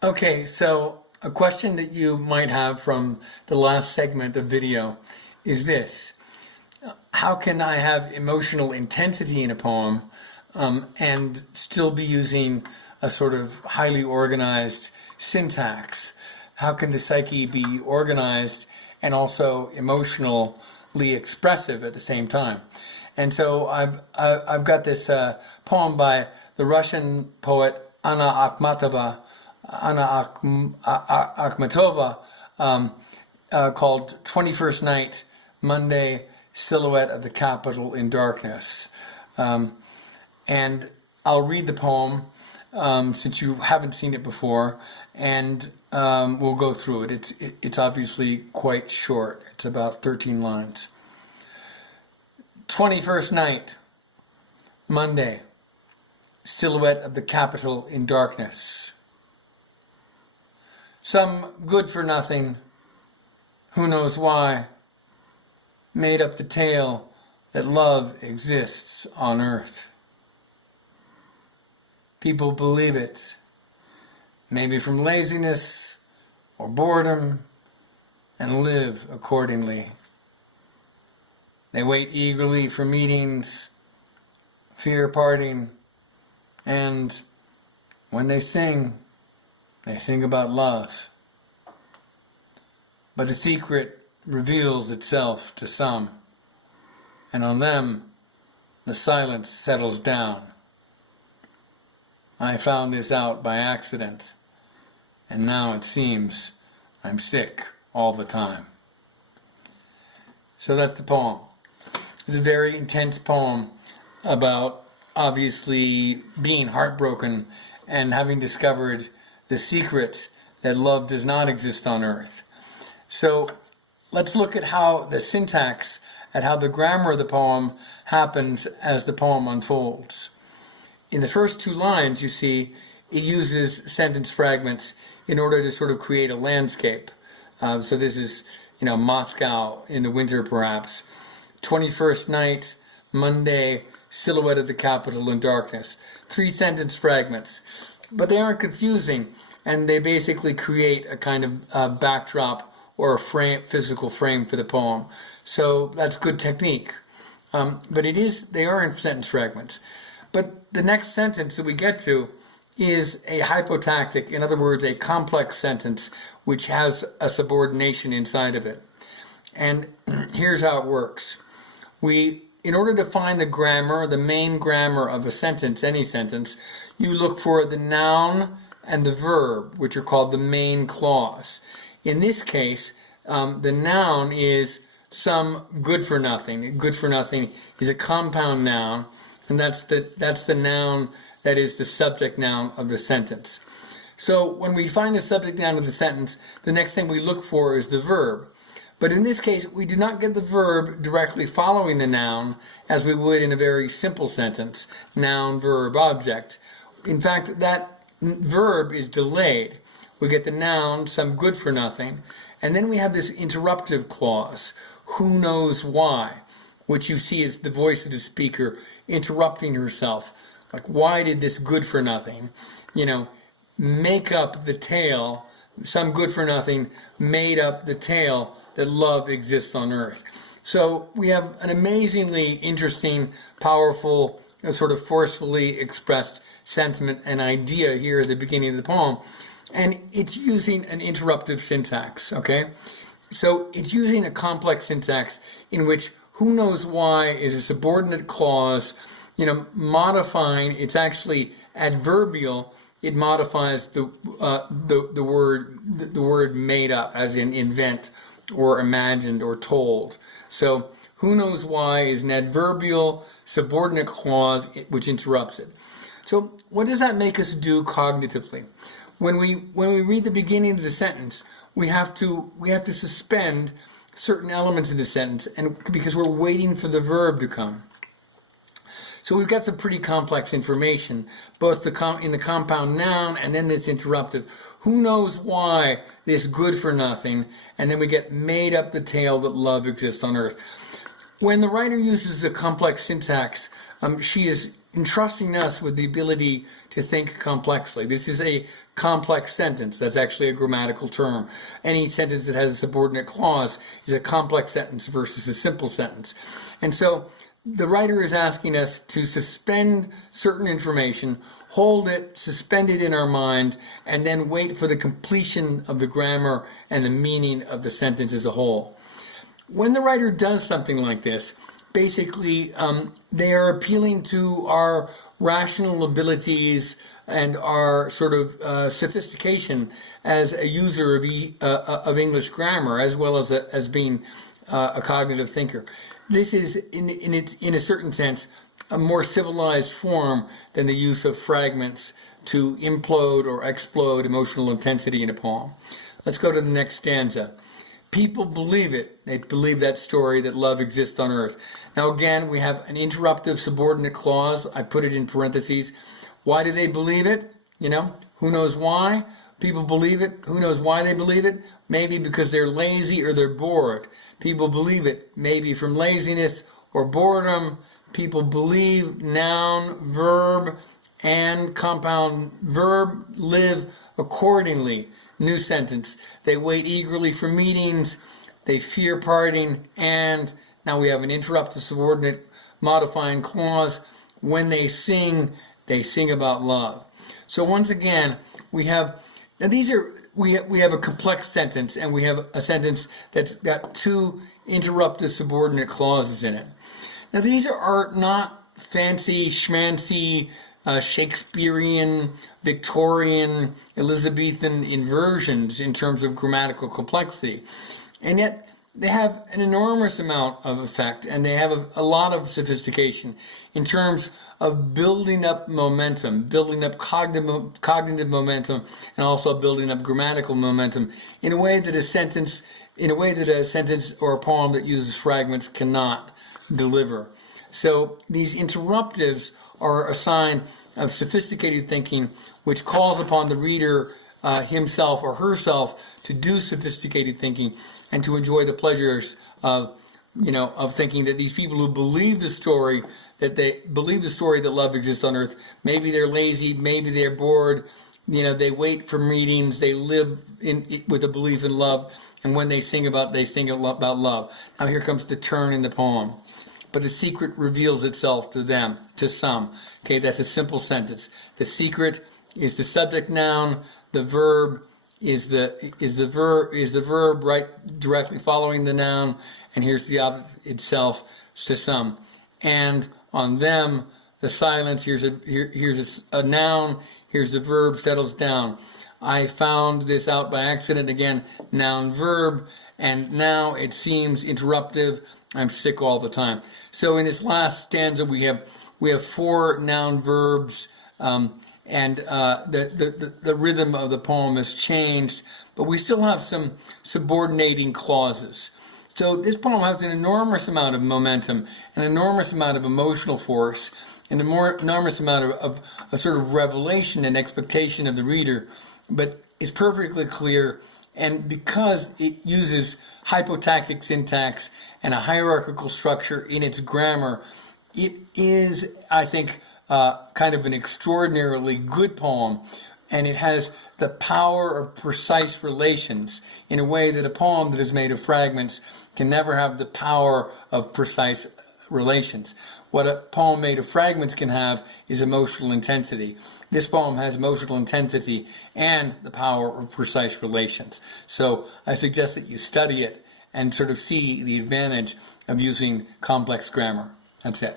Okay, so a question that you might have from the last segment of video is this. How can I have emotional intensity in a poem and still be using a sort of highly organized syntax? How can the psyche be organized and also emotionally expressive at the same time? And so I've got this poem by the Russian poet Anna Akhmatova, called 21st Night, Monday, Silhouette of the Capitol in Darkness. And I'll read the poem since you haven't seen it before, and we'll go through it. It's obviously quite short. It's about 13 lines. 21st Night, Monday, Silhouette of the Capitol in Darkness. Some good-for-nothing, who knows why, made up the tale that love exists on earth. People believe it, maybe from laziness or boredom, and live accordingly. They wait eagerly for meetings, fear parting, and when they sing about love. But the secret reveals itself to some, and on them the silence settles down. I found this out by accident, and now it seems I'm sick all the time. So that's the poem. It's a very intense poem about obviously being heartbroken and having discovered the secret that love does not exist on earth. So let's look at how the syntax, at how the grammar of the poem happens as the poem unfolds. In the first two lines, you see, it uses sentence fragments in order to sort of create a landscape. So this is, Moscow in the winter perhaps. 21st night, Monday, silhouette of the Capitol in darkness. 3 sentence fragments. But they aren't confusing, and they basically create a kind of backdrop or a physical frame for the poem. So that's good technique. But they are in sentence fragments. But the next sentence that we get to is a hypotactic, in other words, a complex sentence which has a subordination inside of it. And here's how it works. In order to find the grammar, the main grammar of a sentence, any sentence, you look for the noun and the verb, which are called the main clause. In this case, the noun is some good-for-nothing. Good-for-nothing is a compound noun, and that's the noun that is the subject noun of the sentence. So when we find the subject noun of the sentence, the next thing we look for is the verb. But in this case, we do not get the verb directly following the noun as we would in a very simple sentence, noun, verb, object. In fact, that verb is delayed. We get the noun, some good-for-nothing, and then we have this interruptive clause, who knows why, which you see is the voice of the speaker interrupting herself. Like, why did this good-for-nothing, make up the tale, some good-for-nothing made up the tale that love exists on earth. So we have an amazingly interesting, powerful, sort of forcefully expressed sentiment and idea here at the beginning of the poem. And it's using an interruptive syntax, okay? So it's using a complex syntax in which who knows why is a subordinate clause, modifying, it's actually adverbial. It modifies the word made up, as in invent or imagined or told. So who knows why is an adverbial subordinate clause which interrupts it. So what does that make us do cognitively? When we read the beginning of the sentence, we have to suspend certain elements of the sentence, and because we're waiting for the verb to come. So we've got some pretty complex information, both in the compound noun and then this interruptive. Who knows why this good-for-nothing, and then we get made up the tale that love exists on earth. When the writer uses a complex syntax, she is entrusting us with the ability to think complexly. This is a complex sentence. That's actually a grammatical term. Any sentence that has a subordinate clause is a complex sentence versus a simple sentence. And so the writer is asking us to suspend certain information, hold it, suspend it in our mind, and then wait for the completion of the grammar and the meaning of the sentence as a whole. When the writer does something like this, basically they are appealing to our rational abilities and our sort of sophistication as a user of English grammar, as well as being a cognitive thinker. This is, in a certain sense, a more civilized form than the use of fragments to implode or explode emotional intensity in a poem. Let's go to the next stanza. People believe it. They believe that story that love exists on earth. Now again, we have an interruptive subordinate clause. I put it in parentheses. Why do they believe it? You know, who knows why? People believe it. Who knows why they believe it? Maybe because they're lazy or they're bored. People believe it maybe from laziness or boredom. People believe noun, verb, and compound verb live accordingly. New sentence. They wait eagerly for meetings. They fear parting. And now we have an interruptive subordinate modifying clause. When they sing about love. So once again, we have a complex sentence, and we have a sentence that's got two interruptive subordinate clauses in it. Now these are not fancy schmancy Shakespearean, Victorian, Elizabethan inversions in terms of grammatical complexity, and yet they have an enormous amount of effect, and they have a lot of sophistication in terms of building up momentum, building up cognitive momentum, and also building up grammatical momentum in a way that a sentence or a poem that uses fragments cannot deliver. So these interruptives are a sign of sophisticated thinking, which calls upon the reader himself or herself to do sophisticated thinking and to enjoy the pleasures of thinking that these people who believe the story, that love exists on earth, maybe they're lazy, maybe they're bored, they wait for meetings, they live with a belief in love, and when they sing about love. Now here comes the turn in the poem. But the secret reveals itself to some. Okay, that's a simple sentence. The secret is the subject noun. The verb is the verb right directly following the noun, and here's the object itself to some. And on them, the silence. Here's a noun. Here's the verb settles down. I found this out by accident. Again, noun verb, and now it seems interruptive. I'm sick all the time. So in this last stanza, we have four noun verbs, and the rhythm of the poem has changed, but we still have some subordinating clauses. So this poem has an enormous amount of momentum, an enormous amount of emotional force, and enormous amount of a sort of revelation and expectation of the reader, but it's perfectly clear. And because it uses hypotactic syntax and a hierarchical structure in its grammar, it is, I think, kind of an extraordinarily good poem, and it has the power of precise relations in a way that a poem that is made of fragments can never have the power of precise relations. What a poem made of fragments can have is emotional intensity. This poem has emotional intensity and the power of precise relations. So I suggest that you study it and sort of see the advantage of using complex grammar. That's it.